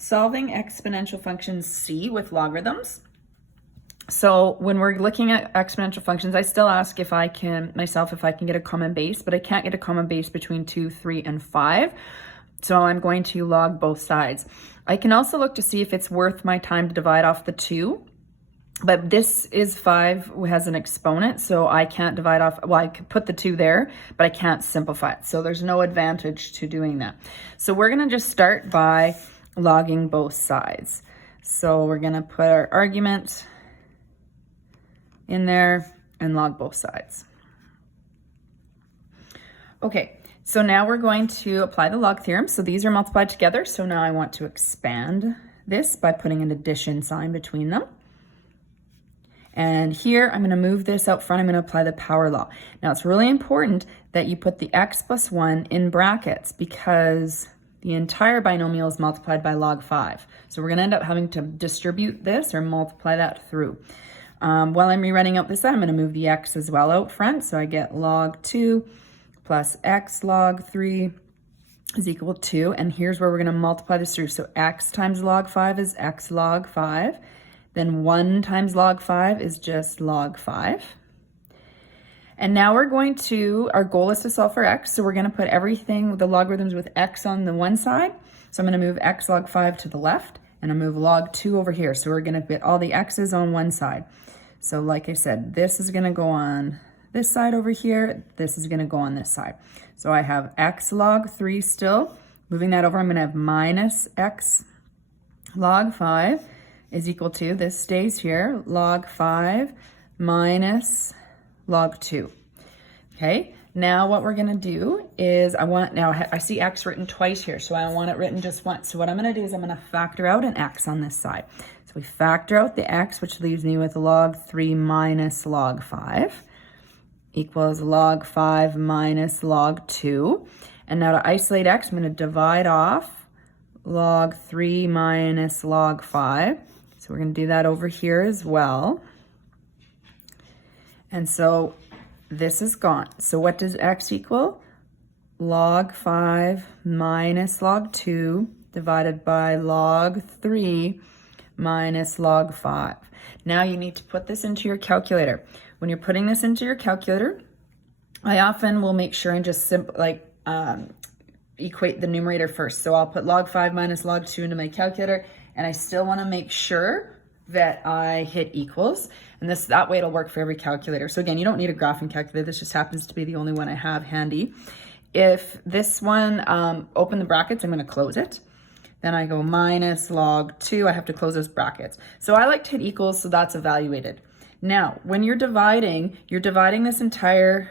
Solving exponential functions C with logarithms. So when we're looking at exponential functions, I still ask if I can get a common base, but I can't get a common base between 2, 3, and 5. So I'm going to log both sides. I can also look to see if it's worth my time to divide off the 2. But this is 5, who has an exponent, so I can't divide off, well, I could put the 2 there, but I can't simplify it. So there's no advantage to doing that. So we're gonna just start by logging both sides. So we're gonna put our argument in there and log both sides. Okay, so now we're going to apply the log theorem. So these are multiplied together. So now I want to expand this by putting an addition sign between them. And here I'm going to move this out front. I'm going to apply the power law. Now it's really important that you put the x plus 1 in brackets because the entire binomial is multiplied by log 5. So we're going to end up having to distribute this or multiply that through. While I'm rewriting out this side, I'm going to move the x as well out front. So I get log 2 plus x log 3 is equal to 2. And here's where we're going to multiply this through. So x times log 5 is x log 5. Then 1 times log 5 is just log 5. And now we're going to, our goal is to solve for x. So we're going to put everything, the logarithms with x on the one side. So I'm going to move x log 5 to the left and I'll move log 2 over here. So we're going to put all the x's on one side. So like I said, this is going to go on this side over here. This is going to go on this side. So I have x log 3 still. Moving that over, I'm going to have minus x log 5 is equal to, this stays here, log 5 minus log 2. Okay, now what we're gonna do is I see x written twice here, so I want it written just once. So what I'm gonna do is I'm gonna factor out an x on this side. So we factor out the x, which leaves me with log 3 minus log 5 equals log 5 minus log 2. And now to isolate x, I'm gonna divide off log 3 minus log 5. So we're going to do that over here as well. And so this is gone. So what does x equal? Log 5 minus log 2 divided by log 3 minus log 5. Now you need to put this into your calculator. When you're putting this into your calculator, I often will make sure and just equate the numerator first. So I'll put log 5 minus log 2 into my calculator, and I still want to make sure that I hit equals. And that way it'll work for every calculator. So again, you don't need a graphing calculator. This just happens to be the only one I have handy. If this one, open the brackets, I'm going to close it. Then I go minus log 2. I have to close those brackets. So I like to hit equals, so that's evaluated. Now, when you're dividing this entire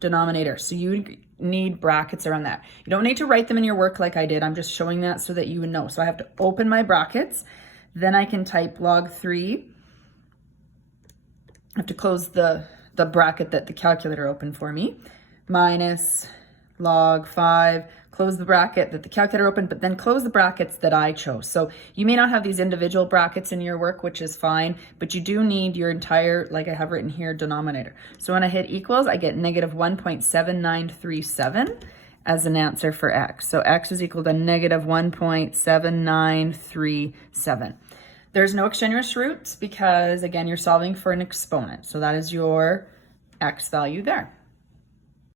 denominator. So you need brackets around that. You don't need to write them in your work like I did. I'm just showing that so that you would know. So I have to open my brackets. Then I can type log 3. I have to close the bracket that the calculator opened for me. Minus log 5. Close the bracket that the calculator opened, but then close the brackets that I chose. So you may not have these individual brackets in your work, which is fine, but you do need your entire, like I have written here, denominator. So when I hit equals, I get negative 1.7937 as an answer for x. So x is equal to negative 1.7937. There's no extraneous roots because, again, you're solving for an exponent. So that is your x value there.